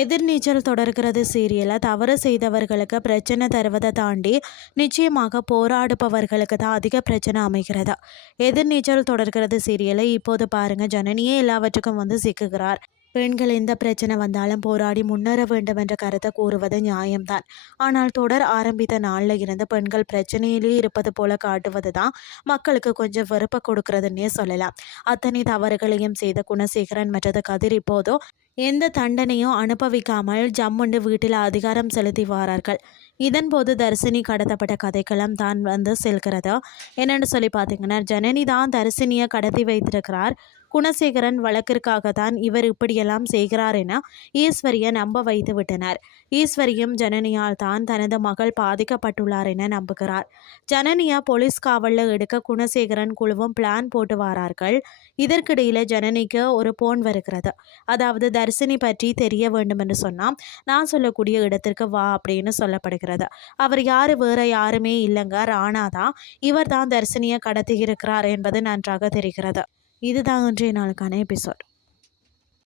எதிர்நீச்சல் தொடர்கிறது சீரியலை தவறு செய்தவர்களுக்கு பிரச்சனை தருவதை தாண்டி நிச்சயமாக போராடுபவர்களுக்கு தான் அதிக பிரச்சனை அமைகிறது. எதிர்நீச்சல் தொடர்கிறது சீரியலை இப்போது பாருங்க, ஜனனியே எல்லாவற்றுக்கும் சிக்குகிறார். பெண்கள் எந்த பிரச்சனை வந்தாலும் போராடி முன்னேற வேண்டும் என்ற கருத்தை கூறுவது நியாயம்தான். ஆனால் தொடர் ஆரம்பித்த நாளில் இருந்து பெண்கள் பிரச்சனையிலே இருப்பது போல காட்டுவது தான் மக்களுக்கு கொஞ்சம் வெறுப்பை கொடுக்கறதுன்னே சொல்லலாம். அத்தனை தவறுகளையும் செய்த குணசேகரன் மற்றது கதிர் இப்போதோ எந்த தண்டனையும் அனுபவிக்காமல் ஜம்முண்டு வீட்டில் அதிகாரம் செலுத்தி வாரார்கள். இதன்போது தர்சினி கடத்தப்பட்ட கதைக்களம் தான் செல்கிறது. என்னென்னு சொல்லி பார்த்தீங்கன்னா, ஜனனி தான் தர்சினியை கடத்தி வைத்திருக்கிறார். குணசேகரன் வழக்கிற்காக தான் இவர் இப்படியெல்லாம் செய்கிறார் என ஈஸ்வரியை நம்ப வைத்து விட்டனர். ஈஸ்வரியும் ஜனனியால் தான் தனது மகள் பாதிக்கப்பட்டுள்ளார் என நம்புகிறார். ஜனனியை போலீஸ் காவலில் எடுக்க குணசேகரன் குழுவும் பிளான் போட்டு வாரார்கள். இதற்கிடையில ஜனனிக்கு ஒரு போன் வருகிறது. அதாவது தர்சினி பற்றி தெரிய வேண்டும் என்று சொன்னால் நான் சொல்லக்கூடிய இடத்திற்கு வா அப்படின்னு சொல்லப்படுகிறது. அவர் யாரு, வேற யாருமே இல்லைங்க, ராணா தான். இவர் தான் தர்சினியை கடத்தி இருக்கிறார் என்பது நன்றாக தெரிகிறது. இதுதான் இன்றைய நாளுக்கான எபிசோட்.